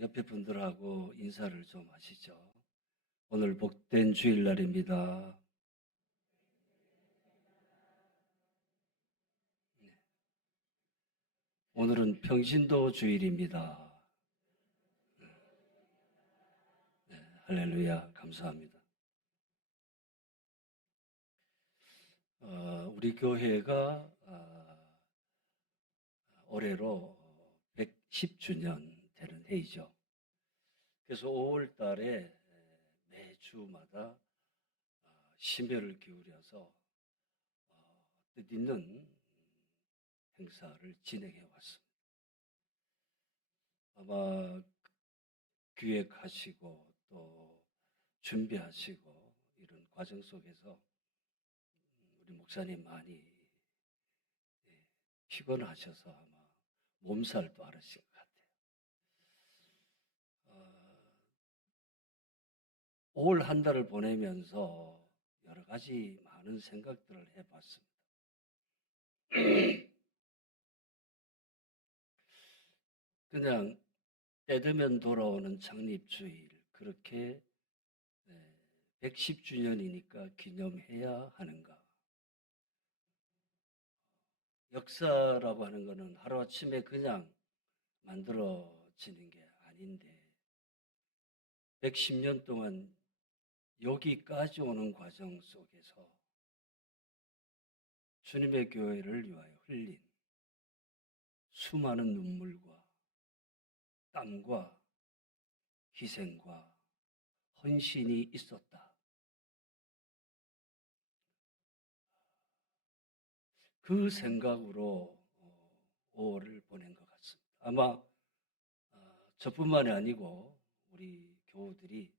옆에 분들하고 인사를 좀 하시죠. 오늘 복된 주일날입니다. 오늘은 평신도 주일입니다. 네, 할렐루야, 감사합니다. 우리 교회가 올해로 110주년 되는 해이죠. 그래서 5월 달에 매주마다 심혈을 기울여서 뜻있는 행사를 진행해 왔습니다. 아마 기획하시고 또 준비하시고 이런 과정 속에서 우리 목사님 많이 피곤하셔서 아마 몸살도 앓으신 것 같아요. 5월 한 달을 보내면서 여러 가지 많은 생각들을 해봤습니다. 그냥 때 되면 돌아오는 창립주일, 그렇게 110주년이니까 기념해야 하는가? 역사라고 하는 것은 하루아침에 그냥 만들어지는 게 아닌데 110년 동안 여기까지 오는 과정 속에서 주님의 교회를 위하여 흘린 수많은 눈물과 땀과 희생과 헌신이 있었다. 그 생각으로 5월을 보낸 것 같습니다. 아마 저뿐만이 아니고 우리 교우들이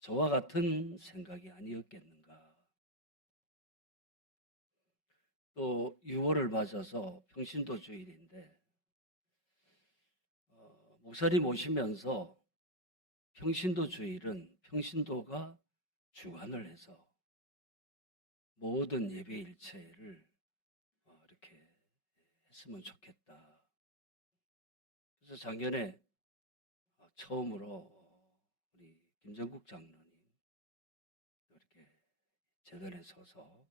저와 같은 생각이 아니었겠는가. 또 6월을 맞아서 평신도 주일인데 목사님 오시면서 평신도 주일은 평신도가 주관을 해서 모든 예배 일체를 이렇게 했으면 좋겠다. 그래서 작년에 처음으로 우리 김정국 장로님 이렇게 재단에 서서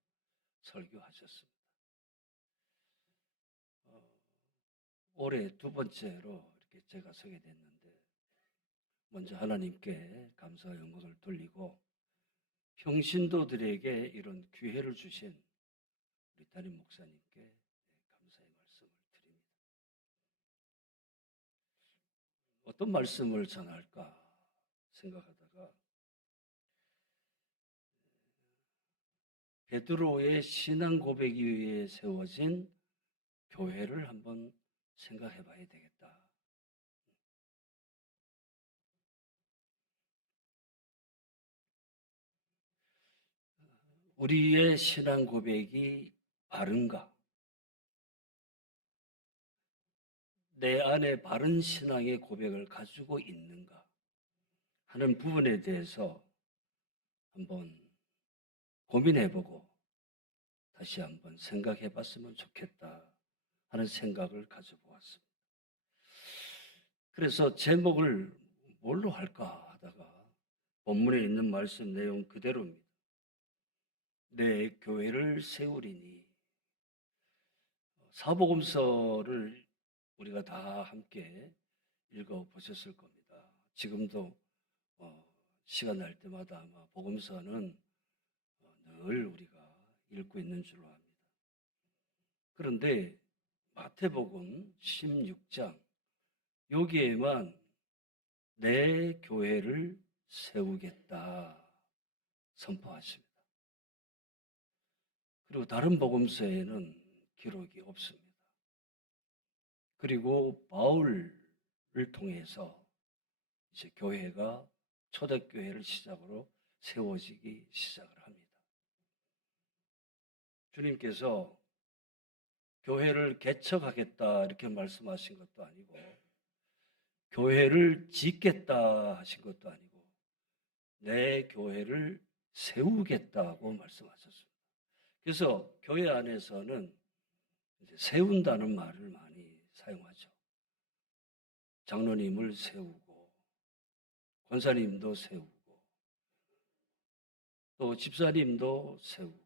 설교하셨습니다. 올해 두 번째로 이렇게 제가 서게 됐는데 먼저 하나님께 감사와 영광을 돌리고 평신도들에게 이런 기회를 주신 우리 담임 목사님께 감사의 말씀을 드립니다. 어떤 말씀을 전할까 생각하다가 베드로의 신앙 고백 위에 세워진 교회를 한번 생각해 봐야 되겠다. 우리의 신앙 고백이 바른가? 내 안에 바른 신앙의 고백을 가지고 있는가 하는 부분에 대해서 한번 고민해보고 다시 한번 생각해봤으면 좋겠다 하는 생각을 가져보았습니다. 그래서 제목을 뭘로 할까 하다가 본문에 있는 말씀 내용 그대로입니다. 내 교회를 세우리니. 사복음서를 우리가 다 함께 읽어보셨을 겁니다. 지금도 시간 날 때마다 아마 복음서는 늘 우리가 읽고 있는 줄로 압니다. 그런데 마태복음 16장 여기에만 내 교회를 세우겠다 선포하십니다. 그리고 다른 복음서에는 기록이 없습니다. 그리고 바울을 통해서 이제 교회가 초대교회를 시작으로 세워지기 시작을 합니다. 주님께서 교회를 개척하겠다 이렇게 말씀하신 것도 아니고 교회를 짓겠다 하신 것도 아니고 내 교회를 세우겠다고 말씀하셨습니다. 그래서 교회 안에서는 이제 세운다는 말을 많이 사용하죠. 장로님을 세우고 권사님도 세우고 또 집사님도 세우고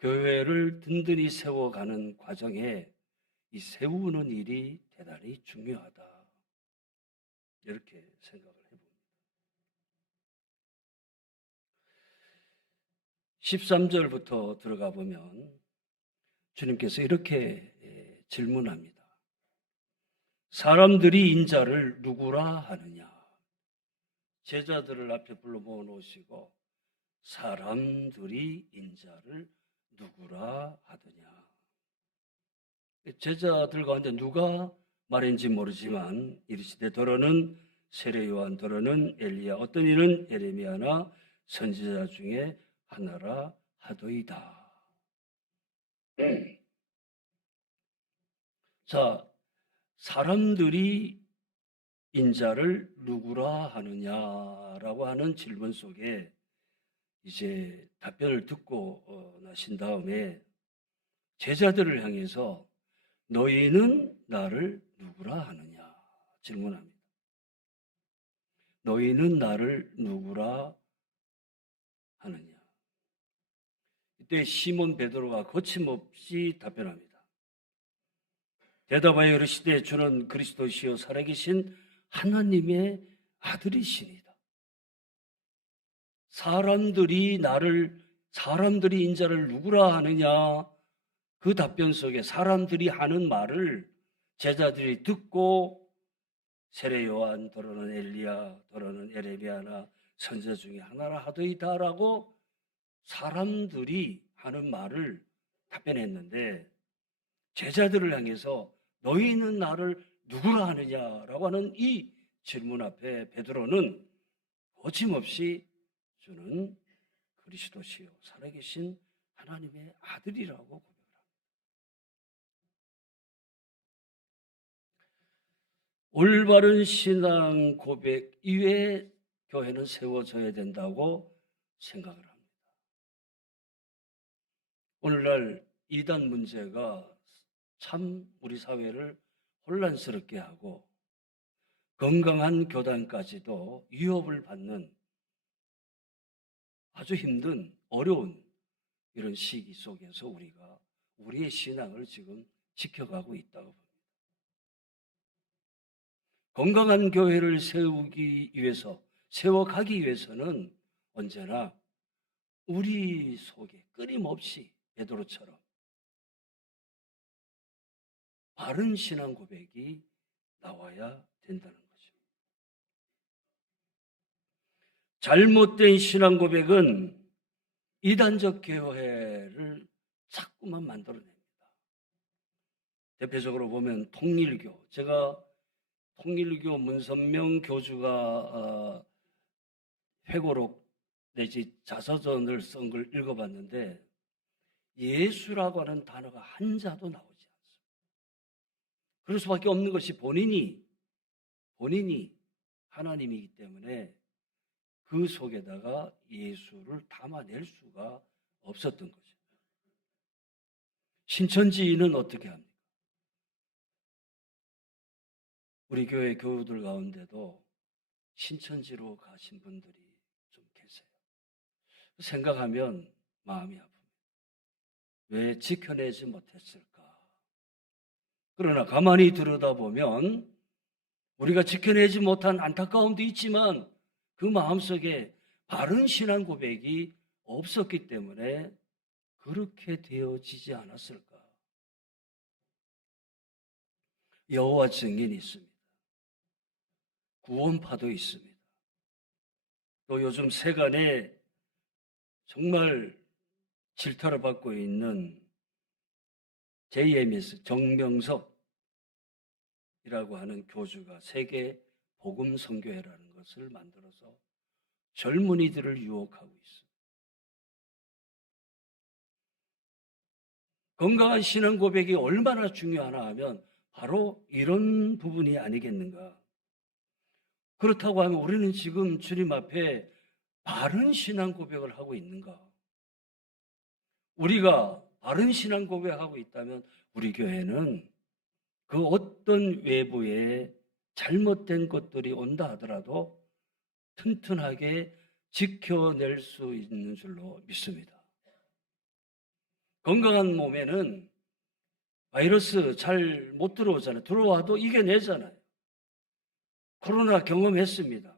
교회를 든든히 세워가는 과정에 이 세우는 일이 대단히 중요하다. 이렇게 생각을 해봅니다. 13절부터 들어가 보면 주님께서 이렇게 질문합니다. 사람들이 인자를 누구라 하느냐? 제자들을 앞에 불러 모아 놓으시고 사람들이 인자를 누구라 하느냐? 제자들 가운데 누가 말인지 모르지만 이르시되 더러는 세례 요한, 더러는 엘리야, 어떤 이는 예레미야나 선지자 중에 하나라 하도이다. 자, 사람들이 인자를 누구라 하느냐라고 하는 질문 속에 이제 답변을 듣고 나신 다음에 제자들을 향해서 너희는 나를 누구라 하느냐 질문합니다. 너희는 나를 누구라 하느냐. 이때 시몬 베드로가 거침없이 답변합니다. 대답하여 이르시되 주는 그리스도시요 살아계신 하나님의 아들이시니다. 사람들이 인자를 누구라 하느냐, 그 답변 속에 사람들이 하는 말을 제자들이 듣고 세례 요한, 더러는 엘리야, 더러는 예레미야나 선지자 중에 하나라 하더이다라고 사람들이 하는 말을 답변했는데 제자들을 향해서 너희는 나를 누구라 하느냐라고 하는 이 질문 앞에 베드로는 거침없이 주는 그리스도시요 살아계신 하나님의 아들이라고 고백합니다. 올바른 신앙 고백 이외에 교회는 세워져야 된다고 생각을 합니다. 오늘날 이단 문제가 참 우리 사회를 혼란스럽게 하고 건강한 교단까지도 위협을 받는 아주 힘든 어려운 이런 시기 속에서 우리가 우리의 신앙을 지금 지켜가고 있다고 봅니다. 건강한 교회를 세워가기 위해서는 언제나 우리 속에 끊임없이 베드로처럼 바른 신앙 고백이 나와야 된다는 거죠. 잘못된 신앙 고백은 이단적 교회를 자꾸만 만들어냅니다. 대표적으로 보면 통일교. 제가 통일교 문선명 교주가 회고록 내지 자서전을 쓴 걸 읽어봤는데 예수라고 하는 단어가 한자도 나오지 않습니다. 그럴 수밖에 없는 것이 본인이 하나님이기 때문에 그 속에다가 예수를 담아낼 수가 없었던 거죠. 신천지는 어떻게 합니까? 우리 교회 교우들 가운데도 신천지로 가신 분들이 좀 계세요. 생각하면 마음이 아픕니다. 왜 지켜내지 못했을까? 그러나 가만히 들여다보면 우리가 지켜내지 못한 안타까움도 있지만 그 마음속에 바른 신앙 고백이 없었기 때문에 그렇게 되어지지 않았을까? 여호와 증인이 있습니다. 구원파도 있습니다. 또 요즘 세간에 정말 질타를 받고 있는 JMS 정명석이라고 하는 교주가 세계 복음 선교회라는 것을 만들어서 젊은이들을 유혹하고 있습니다. 건강한 신앙 고백이 얼마나 중요하나 하면 바로 이런 부분이 아니겠는가. 그렇다고 하면 우리는 지금 주님 앞에 바른 신앙 고백을 하고 있는가? 우리가 바른 신앙 고백하고 있다면 우리 교회는 그 어떤 외부에 잘못된 것들이 온다 하더라도 튼튼하게 지켜낼 수 있는 줄로 믿습니다. 건강한 몸에는 바이러스 잘 못 들어오잖아요. 들어와도 이겨내잖아요. 코로나 경험했습니다.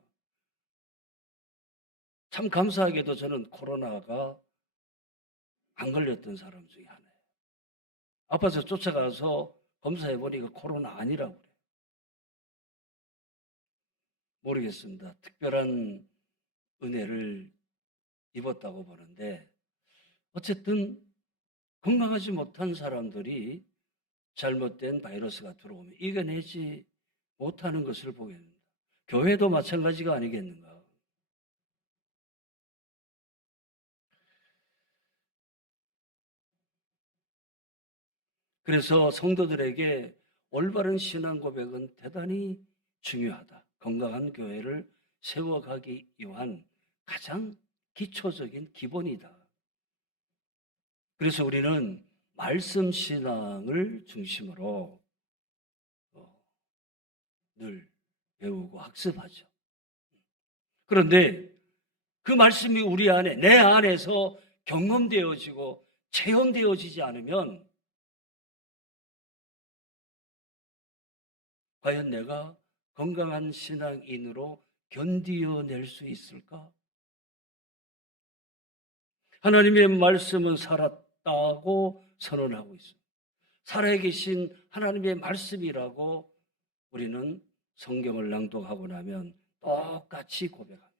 참 감사하게도 저는 코로나가 안 걸렸던 사람 중에 하나예요. 아파서 쫓아가서 검사해보니까 코로나 아니라고 그래요. 모르겠습니다. 특별한 은혜를 입었다고 보는데 어쨌든 건강하지 못한 사람들이 잘못된 바이러스가 들어오면 이겨내지 못하는 것을 보게 됩니다. 교회도 마찬가지가 아니겠는가. 그래서 성도들에게 올바른 신앙 고백은 대단히 중요하다. 건강한 교회를 세워가기 위한 가장 기초적인 기본이다. 그래서 우리는 말씀 신앙을 중심으로 늘 배우고 학습하죠. 그런데 그 말씀이 우리 안에, 내 안에서 경험되어지고 체험되어지지 않으면 과연 내가 건강한 신앙인으로 견디어낼 수 있을까? 하나님의 말씀은 살았다고 선언하고 있습니다. 살아계신 하나님의 말씀이라고 우리는 성경을 낭독하고 나면 똑같이 고백합니다.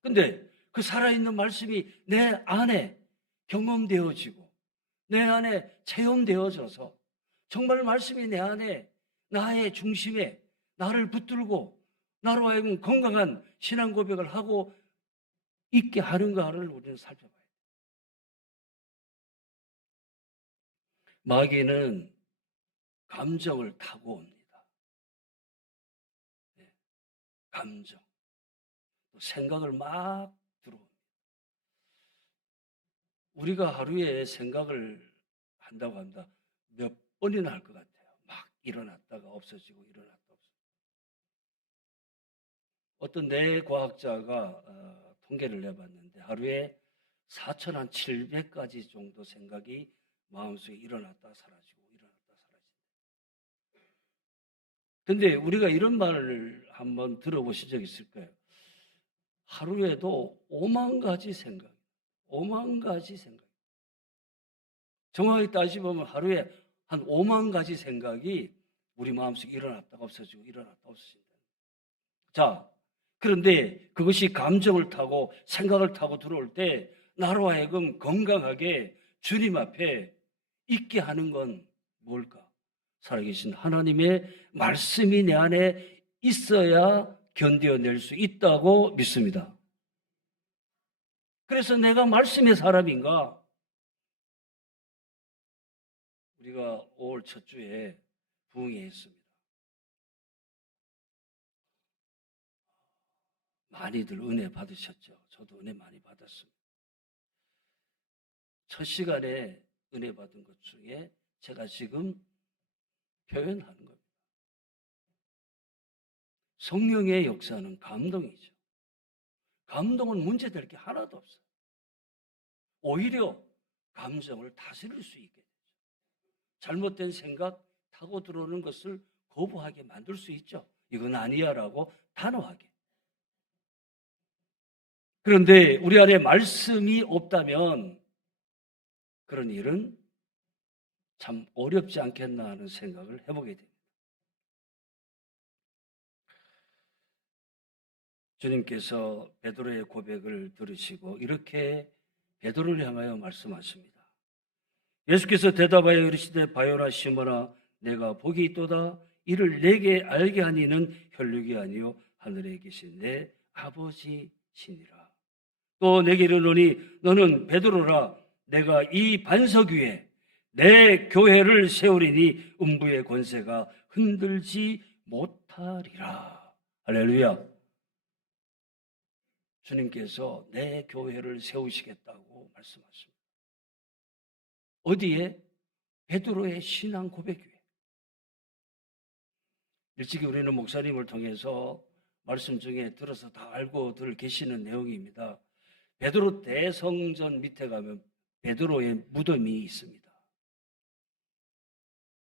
근데 그 살아있는 말씀이 내 안에 경험되어지고 내 안에 체험되어져서 정말 말씀이 내 안에 나의 중심에 나를 붙들고 나로 하여금 건강한 신앙 고백을 하고 있게 하는가를 우리는 살펴봐야 돼요. 마귀는 감정을 타고 옵니다. 감정, 생각을 막 들어옵니다. 우리가 하루에 생각을 한다고 합니다. 몇 번이나 할 것 같아요. 막 일어났다가 없어지고 일어났다가 없어지고. 어떤 뇌과학자가 통계를 내봤는데 하루에 4,700가지 정도 생각이 마음속에 일어났다 사라지고 일어났다 사라진다. 근데 우리가 이런 말을 한번 들어보신 적 있을까요? 하루에도 5만 가지 생각, 5만 가지 생각. 정확히 따지보면 하루에 한 5만 가지 생각이 우리 마음속에 일어났다가 없어지고 일어났다가 없어진다. 자, 그런데 그것이 감정을 타고 생각을 타고 들어올 때 나로 하여금 건강하게 주님 앞에 있게 하는 건 뭘까? 살아계신 하나님의 말씀이 내 안에 있어야 견뎌낼 수 있다고 믿습니다. 그래서 내가 말씀의 사람인가? 우리가 5월 첫 주에 부흥회했습니다. 많이들 은혜 받으셨죠? 저도 은혜 많이 받았습니다. 첫 시간에 은혜 받은 것 중에 제가 지금 표현하는 겁니다. 성령의 역사는 감동이죠. 감동은 문제될 게 하나도 없어요. 오히려 감정을 다스릴 수 있게 되죠. 잘못된 생각 타고 들어오는 것을 거부하게 만들 수 있죠. 이건 아니야라고 단호하게. 그런데 우리 안에 말씀이 없다면 그런 일은 참 어렵지 않겠나 하는 생각을 해보게 됩니다. 주님께서 베드로의 고백을 들으시고 이렇게 베드로를 향하여 말씀하십니다. 예수께서 대답하여 이르시되 바요나 시몬아 내가 복이 있도다. 이를 내게 알게 한 이는 혈육이 아니요 하늘에 계신 내 아버지시니라. 또 내게 이르노니 너는 베드로라. 내가 이 반석 위에 내 교회를 세우리니 음부의 권세가 흔들지 못하리라. 할렐루야. 주님께서 내 교회를 세우시겠다고 말씀하십니다. 어디에? 베드로의 신앙 고백 위에. 일찍이 우리는 목사님을 통해서 말씀 중에 들어서 다 알고들 계시는 내용입니다. 베드로 대성전 밑에 가면 베드로의 무덤이 있습니다.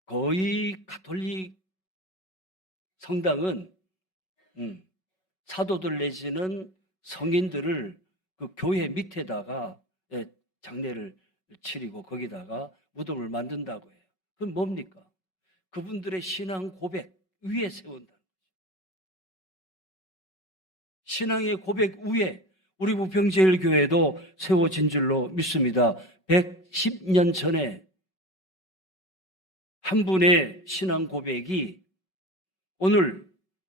거의 가톨릭 성당은 사도들 내지는 성인들을 그 교회 밑에다가 장례를 치르고 거기다가 무덤을 만든다고 해요. 그건 뭡니까? 그분들의 신앙 고백 위에 세운다. 신앙의 고백 위에 우리 부평제일교회도 세워진 줄로 믿습니다. 110년 전에 한 분의 신앙 고백이 오늘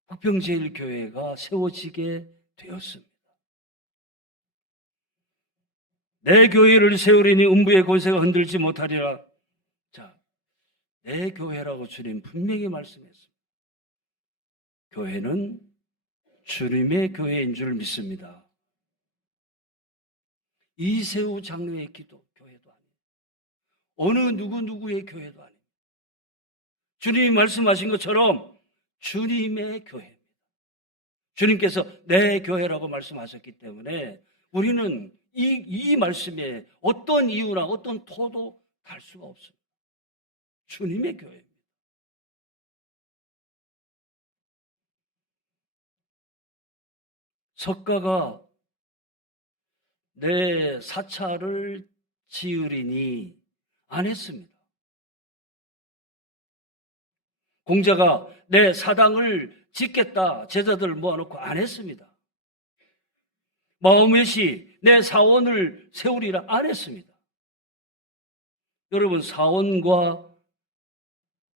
부평제일교회가 세워지게 되었습니다. 내 교회를 세우리니 음부의 권세가 흔들지 못하리라. 자, 내 교회라고 주님 분명히 말씀했습니다. 교회는 주님의 교회인 줄 믿습니다. 이세우 장로의 기도 교회도 아니에요. 어느 누구의 교회도 아니에요. 주님이 말씀하신 것처럼 주님의 교회입니다. 주님께서 내 교회라고 말씀하셨기 때문에 우리는 이 말씀에 어떤 이유나 어떤 토도 달 수가 없습니다. 주님의 교회입니다. 석가가 내 사찰을 지으리니 안 했습니다. 공자가 내 사당을 짓겠다 제자들을 모아놓고 안 했습니다. 마음의시 내 사원을 세우리라 안 했습니다. 여러분, 사원과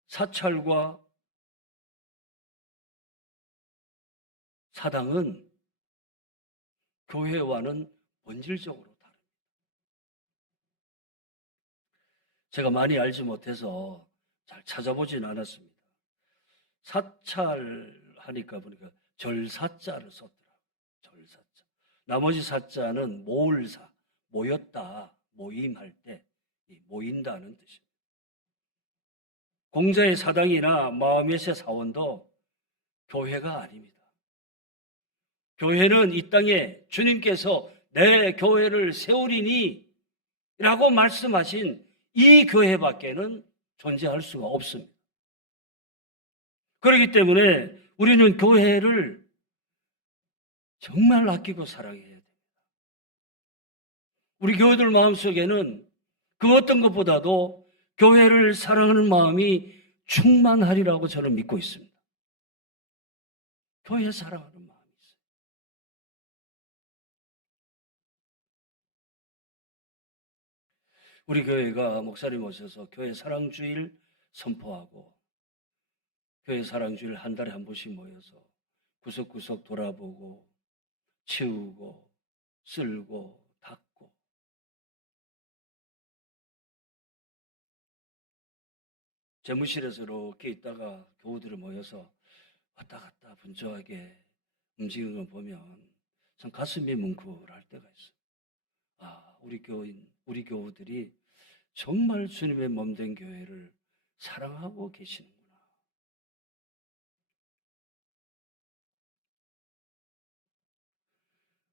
사찰과 사당은 교회와는 본질적으로 다릅니다. 제가 많이 알지 못해서 잘 찾아보진 않았습니다. 사찰하니까 보니까 절사자를 썼더라고요. 절사자. 나머지 사자는 모을사, 모였다, 모임할 때 모인다는 뜻입니다. 공자의 사당이나 마음의세 사원도 교회가 아닙니다. 교회는 이 땅에 주님께서 내 교회를 세우리니 라고 말씀하신 이 교회밖에는 존재할 수가 없습니다. 그렇기 때문에 우리는 교회를 정말 아끼고 사랑해야 됩니다. 우리 교우들 마음속에는 그 어떤 것보다도 교회를 사랑하는 마음이 충만하리라고 저는 믿고 있습니다. 교회 사랑하는 마음이 있어요. 우리 교회가 목사님 오셔서 교회 사랑주일 선포하고 교회 사랑주일 한 달에 한 번씩 모여서 구석구석 돌아보고 치우고 쓸고 닦고 재무실에서 이렇게 있다가 교우들이 모여서 왔다 갔다 분주하게 움직이는 걸 보면 참 가슴이 뭉클할 때가 있어요. 아, 우리 교우들이 정말 주님의 몸된 교회를 사랑하고 계시는구나.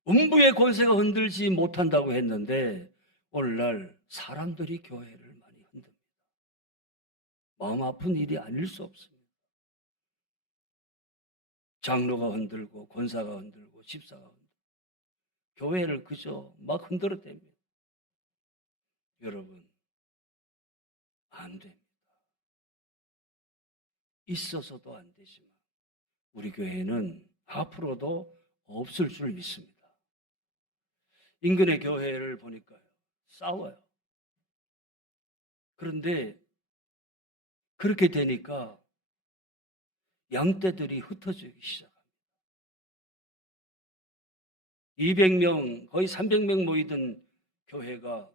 음부의 권세가 흔들지 못한다고 했는데 오늘날 사람들이 교회를 많이 흔듭니다. 마음 아픈 일이 아닐 수 없습니다. 장로가 흔들고 권사가 흔들고 집사가 흔들고 교회를 그저 막 흔들어댑니다. 여러분, 안 됩니다. 있어서도 안 되지만 우리 교회는 앞으로도 없을 줄 믿습니다. 인근의 교회를 보니까요, 싸워요. 그런데 그렇게 되니까 양떼들이 흩어지기 시작합니다. 200명, 거의 300명 모이던 교회가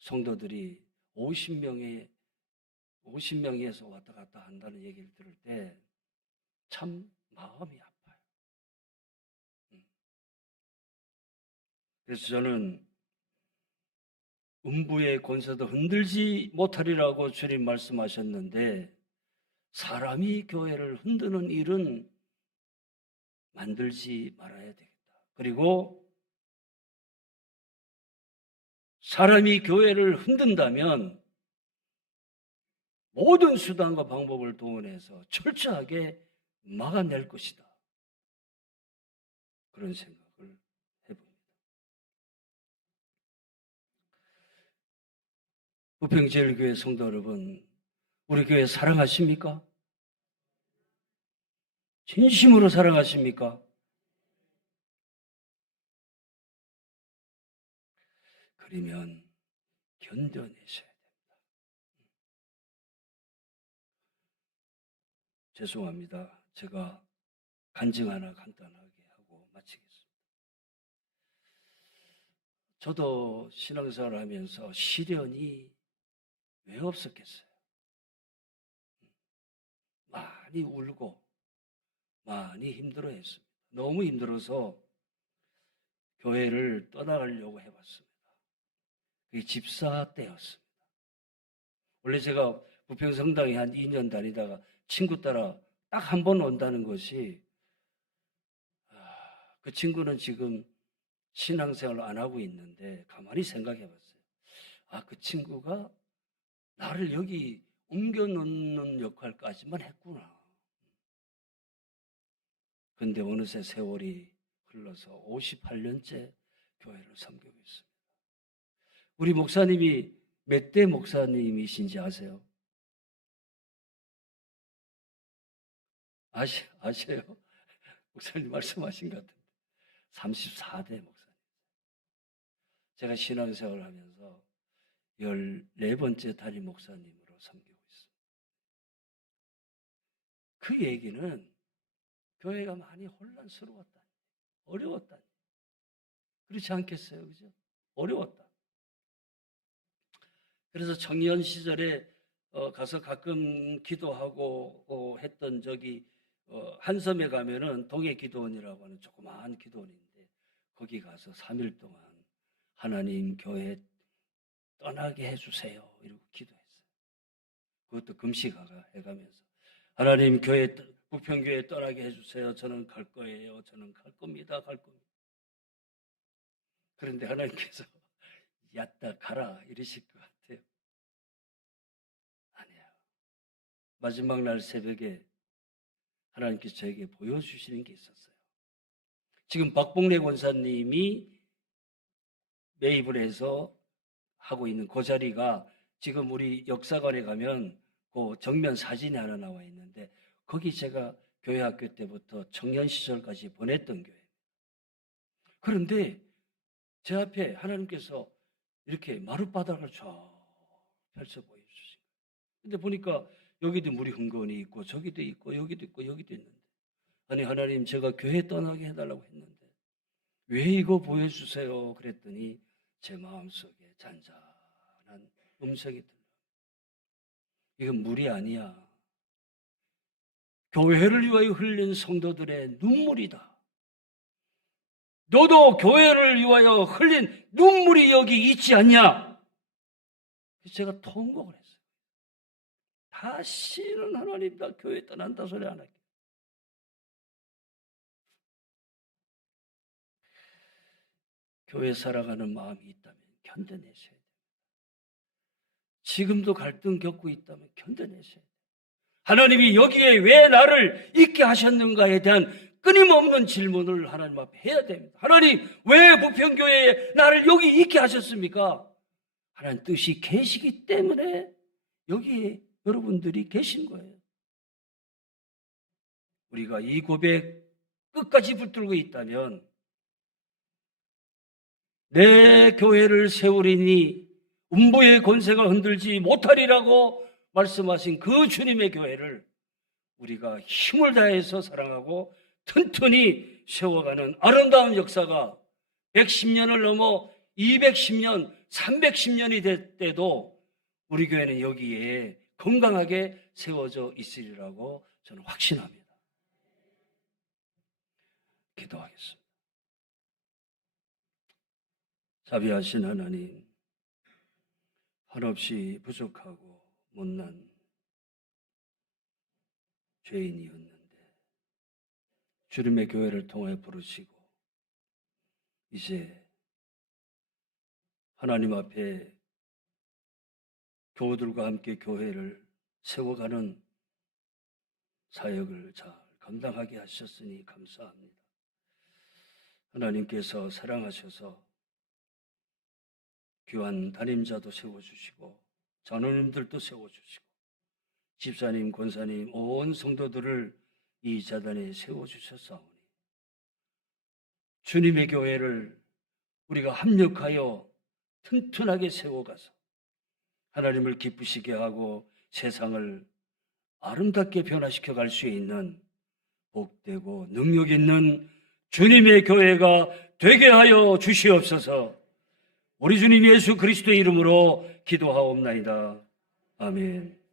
성도들이 50명에서 왔다 갔다 한다는 얘기를 들을 때 참 마음이 아파요. 그래서 저는 음부의 권세도 흔들지 못하리라고 주님 말씀하셨는데 사람이 교회를 흔드는 일은 만들지 말아야 되겠다. 그리고 사람이 교회를 흔든다면 모든 수단과 방법을 동원해서 철저하게 막아낼 것이다. 그런 생각을 해봅니다. 부평제일교회 성도 여러분, 우리 교회 사랑하십니까? 진심으로 사랑하십니까? 그러면 견뎌내셔야 됩니다. 죄송합니다. 제가 간증 하나 간단하게 하고 마치겠습니다. 저도 신앙생활을 하면서 시련이 왜 없었겠어요? 많이 울고 많이 힘들어했습니다. 너무 힘들어서 교회를 떠나가려고 해봤습니다. 그게 집사 때였습니다. 원래 제가 부평성당에 한 2년 다니다가 친구 따라 딱 한 번 온다는 것이, 그 친구는 지금 신앙생활을 안 하고 있는데 가만히 생각해봤어요. 그 친구가 나를 여기 옮겨놓는 역할까지만 했구나. 근데 어느새 세월이 흘러서 58년째 교회를 섬기고 있습니다. 우리 목사님이 몇 대 목사님이신지 아세요? 아세요? 목사님 말씀하신 것 같은데 34대 목사님. 제가 신앙생활을 하면서 14번째 담임 목사님으로 섬기고 있습니다. 그 얘기는 교회가 많이 혼란스러웠다, 어려웠다. 그렇지 않겠어요? 그죠? 어려웠다. 그래서 청년 시절에 가서 가끔 기도하고 했던 적이, 한섬에 가면은 동해기도원이라고 하는 조그마한 기도원인데 거기 가서 3일 동안 하나님 교회 떠나게 해주세요 이러고 기도했어요. 그것도 금식하가 해가면서 하나님 교회, 부평교회 떠나게 해주세요. 저는 갈 거예요. 저는 갈 겁니다. 갈 겁니다. 그런데 하나님께서 야따 가라 이러실 것 같아요. 아니에요. 마지막 날 새벽에 하나님께서 저에게 보여주시는 게 있었어요. 지금 박봉래 권사님이 매입을 해서 하고 있는 그 자리가 지금 우리 역사관에 가면 그 정면 사진이 하나 나와 있는데 거기 제가 교회 학교 때부터 청년 시절까지 보냈던 교회입니다. 그런데 제 앞에 하나님께서 이렇게 마룻바닥을 쫙 펼쳐 보여주신 거예요. 근데 보니까 여기도 물이 흥건히 있고 저기도 있고 여기도 있고 여기도 있는데, 아니 하나님 제가 교회 떠나게 해달라고 했는데 왜 이거 보여주세요 그랬더니 제 마음속에 잔잔한 음성이 들려요. 이건 물이 아니야. 교회를 위하여 흘린 성도들의 눈물이다. 너도 교회를 위하여 흘린 눈물이 여기 있지 않냐? 제가 통곡을 했어요. 다시는 하나님 나 교회 떠난다 소리 안 할게요. 교회 살아가는 마음이 있다면 견뎌내셔야 돼요. 지금도 갈등 겪고 있다면 견뎌내셔야 돼요. 하나님이 여기에 왜 나를 있게 하셨는가에 대한 끊임없는 질문을 하나님 앞에 해야 됩니다. 하나님 왜 부평교회에 나를 여기 있게 하셨습니까? 하나님 뜻이 계시기 때문에 여기에 여러분들이 계신 거예요. 우리가 이 고백 끝까지 붙들고 있다면 내 교회를 세우리니 음부의 권세가 흔들지 못하리라고 말씀하신 그 주님의 교회를 우리가 힘을 다해서 사랑하고 튼튼히 세워가는 아름다운 역사가 110년을 넘어 210년, 310년이 될 때도 우리 교회는 여기에 건강하게 세워져 있으리라고 저는 확신합니다. 기도하겠습니다. 자비하신 하나님, 한없이 부족하고 못난 죄인이었는데 주님의 교회를 통해 부르시고 이제 하나님 앞에 교우들과 함께 교회를 세워가는 사역을 잘 감당하게 하셨으니 감사합니다. 하나님께서 사랑하셔서 귀한 담임자도 세워주시고 장로님들도 세워주시고 집사님, 권사님, 온 성도들을 이 자단에 세워주셨사오니 주님의 교회를 우리가 합력하여 튼튼하게 세워가서 하나님을 기쁘시게 하고 세상을 아름답게 변화시켜 갈 수 있는 복되고 능력 있는 주님의 교회가 되게 하여 주시옵소서. 우리 주님 예수 그리스도의 이름으로 기도하옵나이다. 아멘.